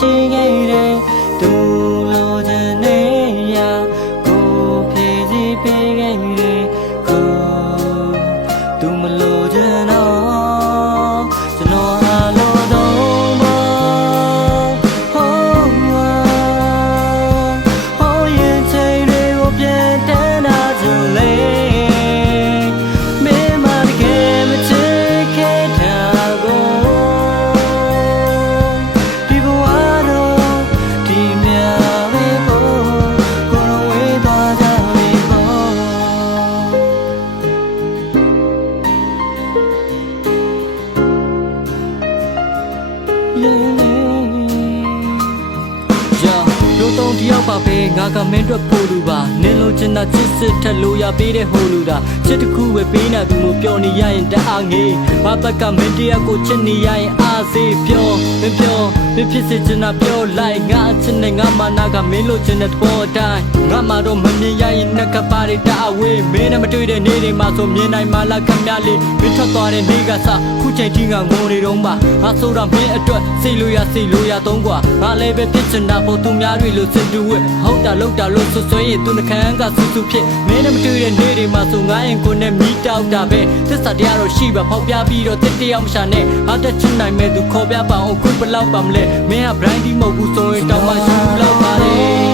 ရှိခဲ့တယ်သူလိုချင်နေရကိုဖြည့်စည်းပေးခဲ့တယ်ကိုသူမလိုချင်တော့ကျွန်တော်ဟာလို့တော့မဟောရင်ချိန်တွေကိုပြန်တန်းတာကြလေလူသုံးတယောက်ပါပဲငါကမင်းတို့ပို့လူပါနင်းလို့ချင်တာချစ်စစ်ထက်လို့ရပေးတဲ့ဟိုလူတာချစ်တစ်ခုပဲပေးနာသူမျိုးပြောနေရရင်တအားငေးဘာဘက်ကမင်းတယောက်ကိုချစ်နေရရင်အားစေးပြောမင်းဖြစ်စေချင်တာပြောလိုက်ငါအချစ်နဲ့ငါမနာကမင်းလို့ချင်တဲ့ပေါ်တိုင်းငါမှတော့မမြင်ရရင်နှက်ကပါတွေတအားဝေးမင်းနဲ့မတွေ့တဲ့နေ့တွေမှာဆိုမြင်နိုင်မှလားခမလေးမင်းထွက်သွားတဲ့နေ့ကစခုချိန်ထိငါငိုနေတော့မှငါဆိုတာမင်းအတွက်စိတ်လို့ရသုံးกว่าငါလည်းပဲဖြစ်ချင်တာပေါ်သူများတွေလို့စင်တူဝဲဟုတ်တာလောက်တာလို့ဆွရင်သူနှခမ်းကဆူဆူဖြစ်မင်းနဲ့မတွေ့တဲ့နေ့တွေမှာဆိုငါရင်ကိုနဲ့မီးတောက်တာပဲသစ္စာတရားတော့ရှိပါဖောက်ပြပြီးတော့တစ်တယောက်မရှာနဲ့အားတက်ချင်နိုင်မဲ့သူခေါ်ပြပါအောင်ခုဘလောက်ပါမလဲမင်းက blind ဒီမဟုတ်ဘူးဆိုရင်တောင်းမှရှိလောက်ပါလေ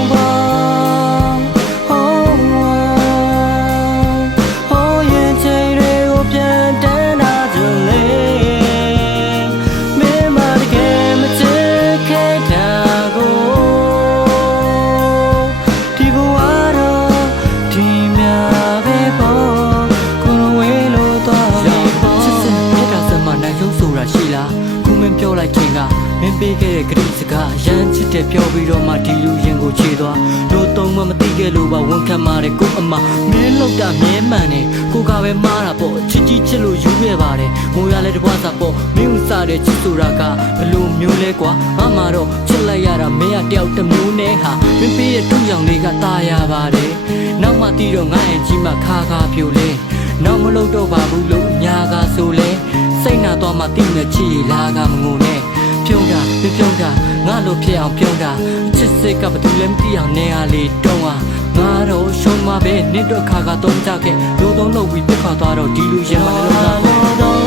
ရှိလားခုမင်းပြောလိုက်ခြင်းကမင်းပေးခဲ့တဲ့ဂရိစကားရမ်းချစ်တဲ့ပြောပြီးတော့မှဒီလူရင်ကိုခြေသွားလို့သုံးမသိခဲ့လို့ပါဝန်ခံပါတယ်ကိုအမမင်းလောက်တာမြဲမှန်တယ်ကိုကပဲမားတာပေါ့ချစ်ချစ်လို့ယူခဲ့ပါတယ်ငိုရလဲတပွားစားပေါ့မင်းဥစားတဲ့ချစ်ဆိုတာကဘလို့မျိုးလဲကွာငါမှတော့ချစ်လိုက်ရတာမင်းကတယောက်တစ်မျိုးနဲ့ဟာမင်းပေးတဲ့တူရောင်လေးကตาရပါတယ်နောက်မှတီးတော့ငါ့ရဲ့ကြီးမှခါပြိုလဲနောက်မလို့တော့ပါဘူးလို့ညာကဆိုလဲစိတ်နာတော့မှတိနဲ့ချီလာကမငုံနဲ့ပြုံးတာပြုံးတာငါလိုဖြစ်အောင်ပြုံးတာချစ်စိတ်ကဘသူလည်းမသိအောင်နေရလေတုံးဟာငါတော့ရှုံးမှာပဲနစ်တော့ခါကတော့ကြခဲ့လို့သုံးလို့ပြီးပြခါသွားတော့ဒီလူရင်မလို့တော့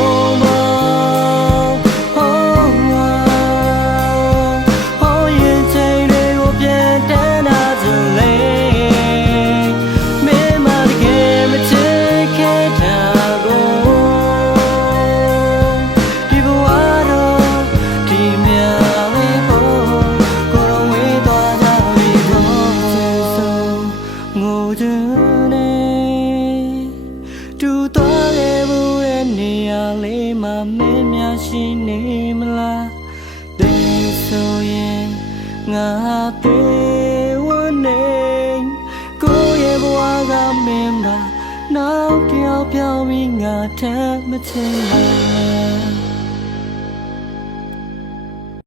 တူသွားခဲ့ဘူးတဲ့နေရာလေးမှာမင်းများရှိနေမလားသိဆိုရင်ငါသေးဝနေကိုရဲ့ဘဝကမင်းပါနောက်တယောက်ပြောင်းပြီးငါထပ်မချင်ပါ